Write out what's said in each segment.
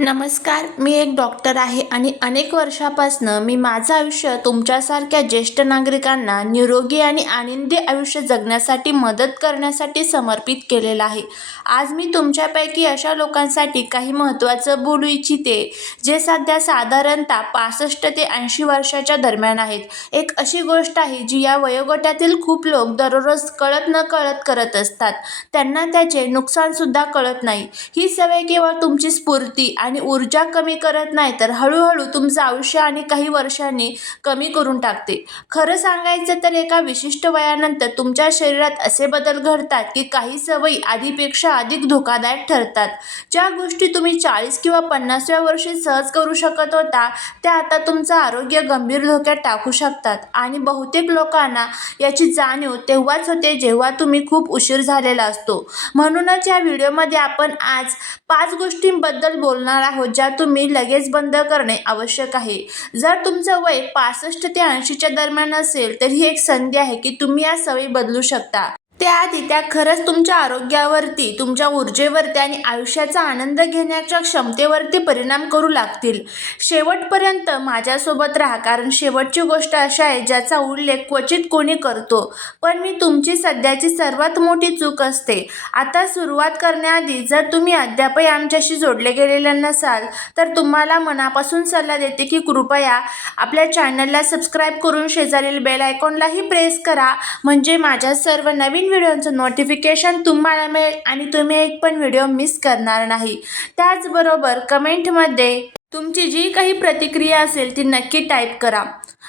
नमस्कार मी एक डॉक्टर आहे आणि अनेक वर्षापासनं मी माझं आयुष्य तुमच्यासारख्या ज्येष्ठ नागरिकांना निरोगी आणि आनंदी आयुष्य जगण्यासाठी मदत करण्यासाठी समर्पित केलेलं आहे. आज मी तुमच्यापैकी अशा लोकांसाठी काही महत्त्वाचं बोलू इच्छिते जे सध्या साधारणतः पासष्ट ते ऐंशी वर्षाच्या दरम्यान आहेत. एक अशी गोष्ट आहे जी या वयोगटातील खूप लोक दररोज कळत न कळत करत असतात. त्यांना त्याचे नुकसानसुद्धा कळत नाही. ही सवय केवळ तुमची स्फूर्ती आणि आणि ऊर्जा कमी करत नाही तर हळूहळू तुमचं आयुष्य आणि काही वर्षांनी कमी करून टाकते. खरं सांगायचं तर एका विशिष्ट वयानंतर तुमच्या शरीरात असे बदल घडतात की काही सवयी आधीपेक्षा अधिक धोकादायक ठरतात. ज्या गोष्टी तुम्ही चाळीस किंवा पन्नासव्या वर्षी सहज करू शकत होता त्या आता तुमचं आरोग्य गंभीर धोक्यात टाकू शकतात. आणि बहुतेक लोकांना याची जाणीव तेव्हाच होते जेव्हा तुम्ही खूप उशीर झालेला असतो. म्हणूनच या व्हिडिओमध्ये आपण आज पाच गोष्टींबद्दल बोलणार आहोत ज्या तुम्ही लगेच बंद करणे आवश्यक आहे. जर तुमचं वय पासष्ट ते ऐंशीच्या दरम्यान असेल तर ही एक संधी आहे की तुम्ही या सवयी बदलू शकता. त्याआधी त्या खरंच तुमच्या आरोग्यावरती तुमच्या ऊर्जेवरती आणि आयुष्याचा आनंद घेण्याच्या क्षमतेवरती परिणाम करू लागतील. शेवटपर्यंत माझ्यासोबत राहा कारण शेवटची गोष्ट अशा आहे ज्याचा उल्लेख क्वचित कोणी करतो. पण मी तुमची सध्याची सर्वात मोठी चूक असते. आता सुरुवात करण्याआधी जर तुम्ही अद्यापही आमच्याशी जोडले गेलेले नसाल तर तुम्हाला मनापासून सल्ला देते की कृपया आपल्या चॅनलला सबस्क्राईब करून शेजारील बेल आयकॉनलाही प्रेस करा. म्हणजे माझ्या सर्व नवीन व्हिडिओचं नोटिफिकेशन तुम्हाला मिळेल आणि तुम्ही एक पण व्हिडिओ मिस करणार नाही. त्याचबरोबर कमेंटमध्ये तुमची जी काही प्रतिक्रिया असेल ती नक्की टाईप करा.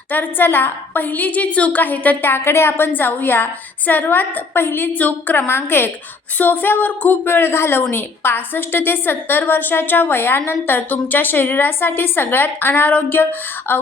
तर चला पहिली जी चूक आहे तर त्याकडे आपण जाऊया. सर्वात पहिली चूक क्रमांक एक सोफ्यावर खूप वेळ घालवणे. पासष्ट ते सत्तर वर्षाच्या वयानंतर तुमच्या शरीरासाठी सगळ्यात अनारोग्य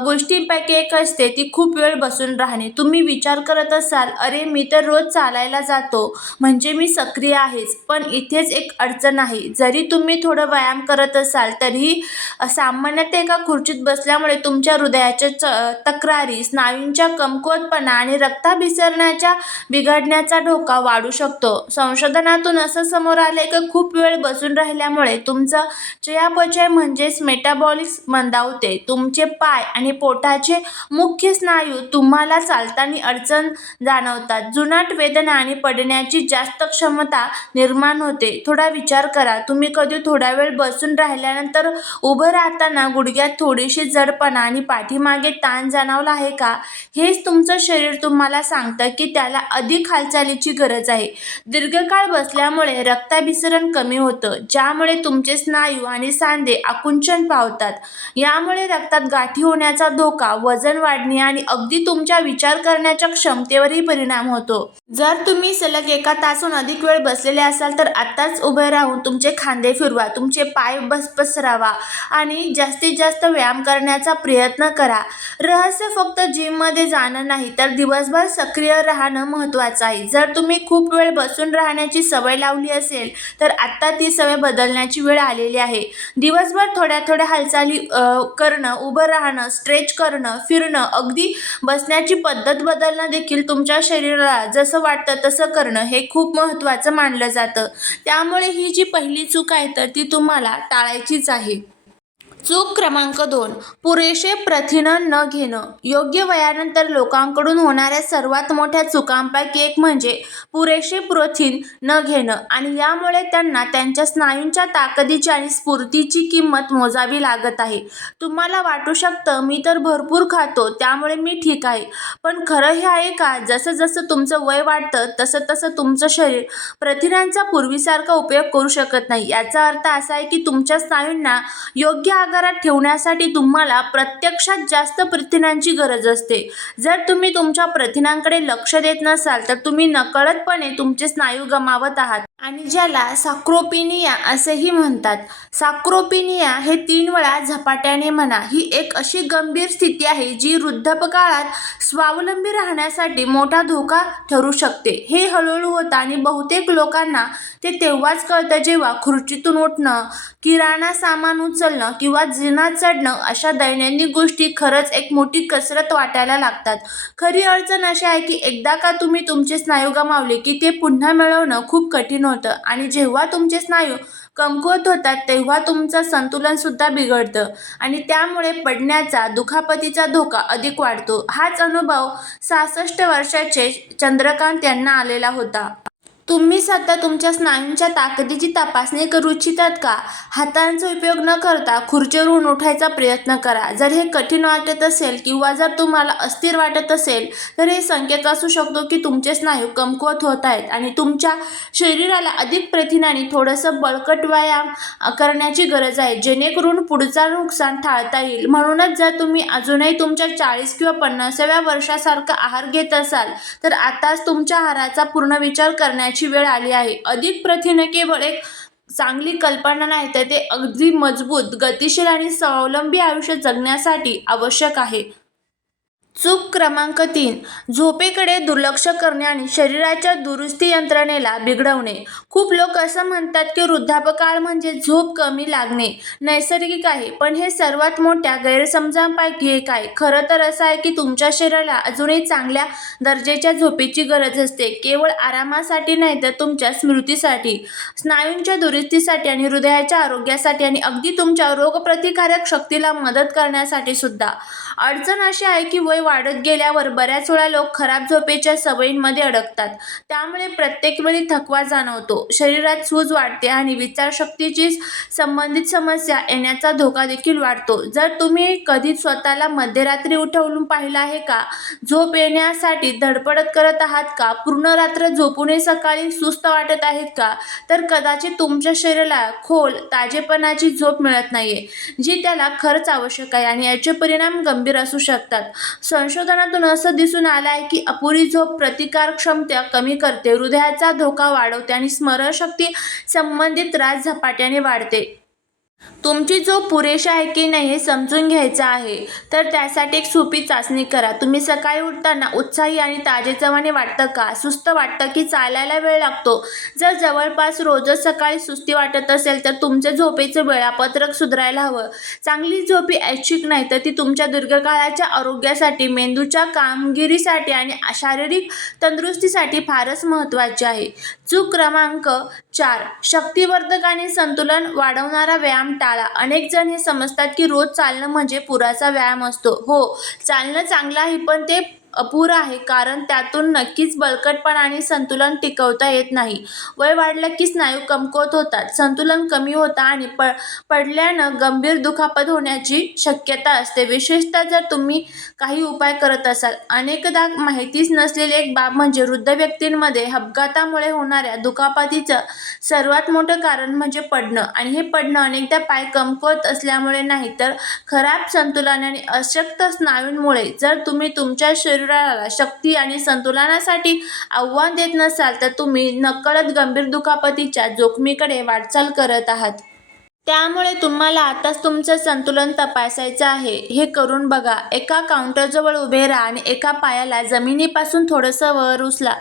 गोष्टींपैकी एक असते ती खूप वेळ बसून राहणे. तुम्ही विचार करत असाल अरे मी तर रोज चालायला जातो म्हणजे मी सक्रिय आहेच पण इथेच एक अडचण आहे. जरी तुम्ही थोडं व्यायाम करत असाल तरीही असा सामान्यतः एका खुर्चीत बसल्यामुळे तुमच्या हृदयाच्या च तक्रारी स्नायूंच्या कमकुवतपणा आणि रक्ताभिसरणाच्या बिघडण्याचा धोका वाढू शकतो. संशोधनातून असं समोर आले की खूप वेळ बसून राहिल्यामुळे तुमचं चयापचय म्हणजेच मेटाबॉलिक्स मंदावते तुमचे पाय आणि पोटाचे मुख्य स्नायू तुम्हाला चालताना अडचण जाणवतात. जुनाट वेदना आणि पडण्याची जास्त क्षमता निर्माण होते. थोडा विचार करा. तुम्ही कधी थोडा वेळ बसून राहिल्यानंतर उभं राहता करताना गुडघ्यात थोडीशी जडपणा आणि पाठीमागे ताण जाणवला आहे का? हेच तुमचं शरीर तुम्हाला सांगतं की त्याला अधिक हालचालीची गरज आहे. दीर्घकाळ बसल्यामुळे रक्ताभिसरण कमी होतं ज्यामुळे तुमचे स्नायू आणि सांधे आकुंचन पावतात. यामुळे रक्तात गाठी होण्याचा धोका वजन वाढणे आणि अगदी तुमच्या विचार करण्याच्या क्षमतेवरही परिणाम होतो. जर तुम्ही सलग एका तासून अधिक वेळ बसलेले असाल तर आत्ताच उभे राहून तुमचे खांदे फिरवा तुमचे पाय बस पसरावा आणि जास्तीत जास्त व्यायाम करण्याचा प्रयत्न करा. रहस्य फक्त जिममध्ये जाणं नाही तर दिवसभर सक्रिय राहणं महत्त्वाचं आहे. जर तुम्ही खूप वेळ बसून राहण्याची सवय लावली असेल तर आत्ता ती सवय बदलण्याची वेळ आलेली आहे. दिवसभर थोड्या थोड्या हालचाली करणं उभं राहणं स्ट्रेच करणं फिरणं अगदी बसण्याची पद्धत बदलणं देखील तुमच्या शरीराला जसं वाटतं तसं करणं हे खूप महत्त्वाचं मानलं जातं. त्यामुळे ही जी पहिली चूक आहे तर ती तुम्हाला टाळायचीच आहे. चूक क्रमांक दोन. पुरेसे प्रथिनं न घेणं. योग्य वयानंतर लोकांकडून होणाऱ्या सर्वात मोठ्या चुकांपैकी एक म्हणजे पुरेसे प्रोथिन न घेणं आणि यामुळे त्यांना त्यांच्या स्नायूंच्या ताकदीची आणि स्फूर्तीची किंमत मोजावी लागत आहे. तुम्हाला वाटू शकतं मी तर भरपूर खातो त्यामुळे मी ठीक आहे. पण खरं हे आहे का? जसं जसं तुमचं वय वाढतं तसं तसं तुमचं शरीर प्रथिनांचा पूर्वीसारखा उपयोग करू शकत नाही. याचा अर्थ असा आहे की तुमच्या स्नायूंना योग्य आकारात ठेवण्यासाठी तुम्हाला प्रत्यक्षात जास्त प्रथिनांची गरज असते. जर तुम्ही तुमच्या प्रथिनांकडे लक्ष देत नसाल तर तुम्ही नकळतपणे तुमचे स्नायू गमावत आहात. आणि ज्याला साक्रोपिनिया असेही म्हणतात. साक्रोपिनिया हे तीन वेळा झपाट्याने म्हणा ही एक अशी गंभीर स्थिती आहे जी वृद्धापकाळात स्वावलंबी राहण्यासाठी मोठा धोका ठरू शकते. हे हळूहळू होतं आणि बहुतेक लोकांना ते तेव्हाच कळतं जेव्हा खुर्चीतून उठणं किराणा सामान उचलणं किंवा जिना चढणं अशा दैनंदिन गोष्टी खरंच एक मोठी कसरत वाटायला लागतात. खरी अडचण अशी आहे की एकदा का तुम्ही तुमचे स्नायू गमावले की ते पुन्हा मिळवणं खूप कठीण होतं आणि जेव्हा तुमचे स्नायू कमकुवत होतात तेव्हा तुमचं संतुलनसुद्धा बिघडतं. आणि त्यामुळे पडण्याचा दुखापतीचा धोका अधिक वाढतो. हाच अनुभव सहासष्ट वर्षाचे चंद्रकांत यांना आलेला होता. तुम्ही सध्या तुमच्या स्नायूंच्या ताकदीची तपासणी करू इच्छितात का? हातांचा उपयोग न करता खुर्चीवरून उठायचा प्रयत्न करा. जर हे कठीण वाटत असेल किंवा जर तुम्हाला अस्थिर वाटत असेल तर हे संकेत असू शकतो की तुमचे स्नायू कमकुवत होत आहेत आणि तुमच्या शरीराला अधिक प्रथिनाने थोडंसं बळकट व्यायाम करण्याची गरज आहे जेणेकरून पुढचा नुकसान टाळता येईल. म्हणूनच जर तुम्ही अजूनही तुमच्या चाळीस किंवा पन्नासाव्या वर्षासारखा आहार घेत असाल तर आताच तुमच्या आहाराचा पूर्ण विचार करण्याची वेळ आली आहे. अधिक प्रथिने केवळ एक चांगली कल्पना नाही तर ते अगदी मजबूत गतिशील आणि स्वावलंबी आयुष्य जगण्यासाठी आवश्यक आहे. चूक क्रमांक तीन. झोपेकडे दुर्लक्ष करणे आणि शरीराच्या दुरुस्ती यंत्रणेला बिघडवणे. खूप लोक असं म्हणतात की वृद्धापकाळ म्हणजे झोप कमी लागणे. नैसर्गिक आहे पण हे सर्वात मोठ्या गैरसमजांपैकी एक आहे. खरं तर असं आहे की तुमच्या शरीराला अजूनही चांगल्या दर्जाच्या झोपेची गरज असते. केवळ आरामासाठी नाही तर तुमच्या स्मृतीसाठी स्नायूंच्या दुरुस्तीसाठी आणि हृदयाच्या आरोग्यासाठी आणि अगदी तुमच्या रोगप्रतिकारक शक्तीला मदत करण्यासाठी सुद्धा. अडचण अशी आहे की वय वाढत गेल्यावर बऱ्याच वेळा लोक खराब झोपेच्या सवयींमध्ये अडकतात. त्यामुळे प्रत्येक वेळी थकवा जाणवतो. शरीरात सूज वाढते आणि विचारशक्तीची संबंधित समस्या येण्याचा धोका देखील वाढतो. जर तुम्ही कधी स्वतःला मध्यरात्री उठवून पाहिलं आहे का? झोप येण्यासाठी धडपडत करत आहात का? पूर्ण रात्र झोपूनही सकाळी सुस्त वाटत आहेत का? तर कदाचित तुमच्या शरीराला खोल ताजेपणाची झोप मिळत नाहीये जी त्याला खरंच आवश्यक आहे आणि याचे परिणाम गंभीर असू शकतात. संशोधनातून असं दिसून आलं आहे की अपुरी झोप प्रतिकार क्षमता कमी करते हृदयाचा धोका वाढवते आणि स्मरणशक्ती संबंधित त्रास झपाट्याने वाढते. तुमची झोप पुरेशी आहे की नाही हे समजून घ्यायचं आहे. तर त्यासाठी एक सोपी चाचणी करा. तुम्ही सकाळी उठताना उत्साही आणि ताजेतवाने वाटतं का? सुस्त वाटतं की चालायला वेळ लागतो? जर जवळपास रोजच सकाळी सुस्ती वाटत असेल तर तुमचं झोपेचं वेळापत्रक सुधारायला हवं. चांगली झोप ही ऐच्छिक नाही तर ती तुमच्या दीर्घकाळाच्या आरोग्यासाठी मेंदूच्या कामगिरीसाठी आणि शारीरिक तंदुरुस्तीसाठी फारच महत्त्वाची आहे. चूक क्रमांक चार. शक्तिवर्धक आणि संतुलन वाढवणारा व्यायाम टाळ. अनेक जण हे समजतात की रोज चालणं म्हणजे पुराचा व्यायाम असतो. हो चालणं चांगलं आहे पण ते अपुरं आहे कारण त्यातून नक्कीच बळकटपणा आणि संतुलन टिकवता येत नाही. वय वाढलं की स्नायू कमकुवत होतात. संतुलन कमी होतं आणि प पडल्यानं गंभीर दुखापत होण्याची शक्यता असते. विशेषतः जर तुम्ही काही उपाय करत असाल. अनेकदा माहितीच नसलेली एक बाब म्हणजे वृद्ध व्यक्तींमध्ये अपघातामुळे होणाऱ्या दुखापतीचं सर्वात मोठं कारण म्हणजे पडणं. आणि हे पडणं अनेकदा पाय कमकुवत असल्यामुळे नाही तर खराब संतुलन आणि अशक्त स्नायूंमुळे जर तुम्ही तुमच्या शरीर शरीराला शक्ती आणि संतुलनासाठी आव्हान देत नसाल तर तुम्ही नकळत गंभीर दुखापतीच्या जोखमीकडे वाटचाल करत आहात. त्यामुळे तुम्हाला आताच तुमचं संतुलन तपासायचं आहे. हे करून बघा. एका काउंटरजवळ उभे राहा आणि एका पायाला जमिनीपासून थोडंसं वर उचला.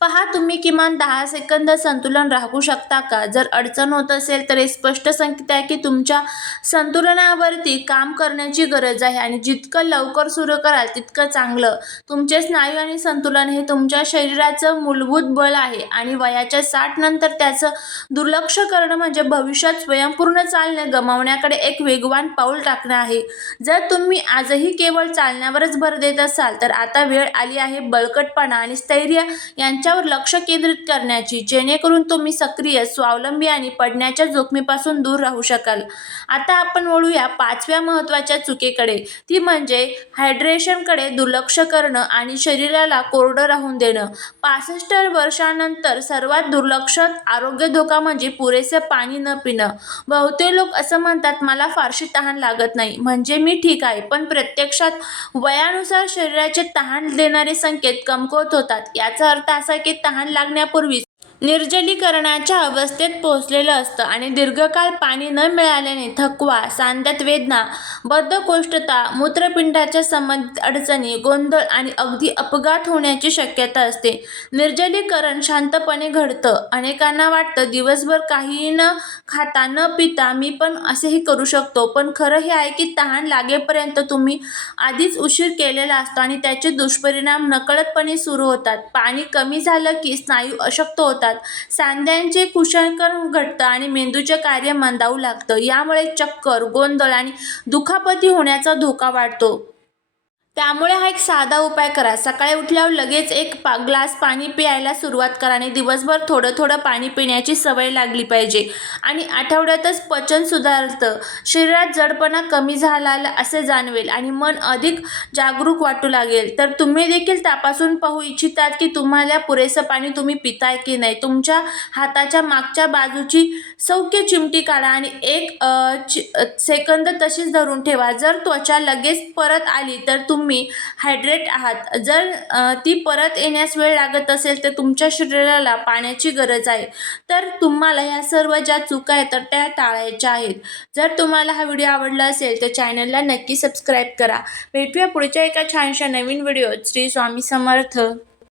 पहा तुम्ही किमान दहा सेकंद संतुलन राखू शकता का? जर अडचण होत असेल तर हे स्पष्ट संकेत आहे की तुमच्या संतुलनावरती काम करण्याची गरज आहे आणि जितकं लवकर सुरू कराल तितकं चांगलं. तुमचे स्नायू आणि संतुलन हे तुमच्या शरीराचं मूलभूत बळ आहे आणि वयाच्या साठ नंतर त्याचं दुर्लक्ष करणं म्हणजे भविष्यात स्वयंपूर्ण चालणे गमावण्याकडे एक वेगवान पाऊल टाकणं आहे. जर तुम्ही आजही केवळ चालण्यावरच भर देत असाल तर आता वेळ आली आहे बळकटपणा आणि स्थैर्य यांच्यावर लक्ष केंद्रित करण्याची जेणेकरून तुम्ही सक्रिय स्वावलंबी आणि पडण्याच्या जोखमीपासून दूर राहू शकाल. आता आपण वळूया पाचव्या महत्त्वाच्या चुकीकडे. ती म्हणजे हायड्रेशनकडे दुर्लक्ष करणं आणि शरीराला कोरडं राहून देणं. पासष्ट वर्षानंतर सर्वात दुर्लक्षित आरोग्य धोका म्हणजे पुरेसे पाणी न पिणं. बहुतेक लोक असं म्हणतात मला फारशी तहान लागत नाही. म्हणजे मी ठीक आहे पण प्रत्यक्षात वयानुसार शरीराचे तहान देणारे संकेत कमकुवत होतात. याचा अर्थ असा की तहान लागण्यापूर्वी निर्जलीकरणाच्या अवस्थेत पोहोचलेलं असतं आणि दीर्घकाळ पाणी न मिळाल्याने थकवा सांध्यात वेदना बद्धकोष्ठता मूत्रपिंडाच्या संबंधित अडचणी गोंधळ आणि अगदी अपघात होण्याची शक्यता असते. निर्जलीकरण शांतपणे घडतं. अनेकांना वाटतं दिवसभर काही न खाता न पिता मी पण असेही करू शकतो. पण खरं हे आहे की तहान लागेपर्यंत तुम्ही आधीच उशीर केलेला असतो आणि त्याचे दुष्परिणाम नकळतपणे सुरू होतात. पाणी कमी झालं की स्नायू अशक्त होतात. सांध्यांचे कुशळकरण घटतं आणि मेंदूचे कार्य मंदावू लागतं. यामुळे चक्कर गोंधळ आणि दुखापती होण्याचा धोका वाढतो. त्यामुळे हा एक साधा उपाय करा. सकाळी उठल्यावर लगेच एक पा ग्लास पाणी प्यायला सुरुवात करा आणि दिवसभर थोडं थोडं पाणी पिण्याची सवय लागली पाहिजे. आणि आठवड्यातच पचन सुधारतं. शरीरात जडपणा कमी झाला असे जाणवेल आणि मन अधिक जागरूक वाटू लागेल. तर तुम्ही देखील तपासून पाहू इच्छितात की तुम्हाला पुरेसं पाणी तुम्ही पिताय की नाही. तुमच्या हाताच्या मागच्या बाजूची सौख्य चिमटी काढा आणि एक चि सेकंद तशीच धरून ठेवा. जर त्वचा लगेच परत आली तर तुम्ही तुम्ही हायड्रेट आहात. जर ती परत येण्यास वेळ लागत असेल तर तुमच्या शरीराला पाण्याची गरज आहे. तर तुम्हाला ह्या सर्व ज्या चुका आहेत तर त्या टाळायच्या आहेत. जर तुम्हाला हा व्हिडिओ आवडला असेल तर चॅनलला नक्की सबस्क्राईब करा. भेटूया पुढच्या एका छानशा नवीन व्हिडिओत. श्री स्वामी समर्थ.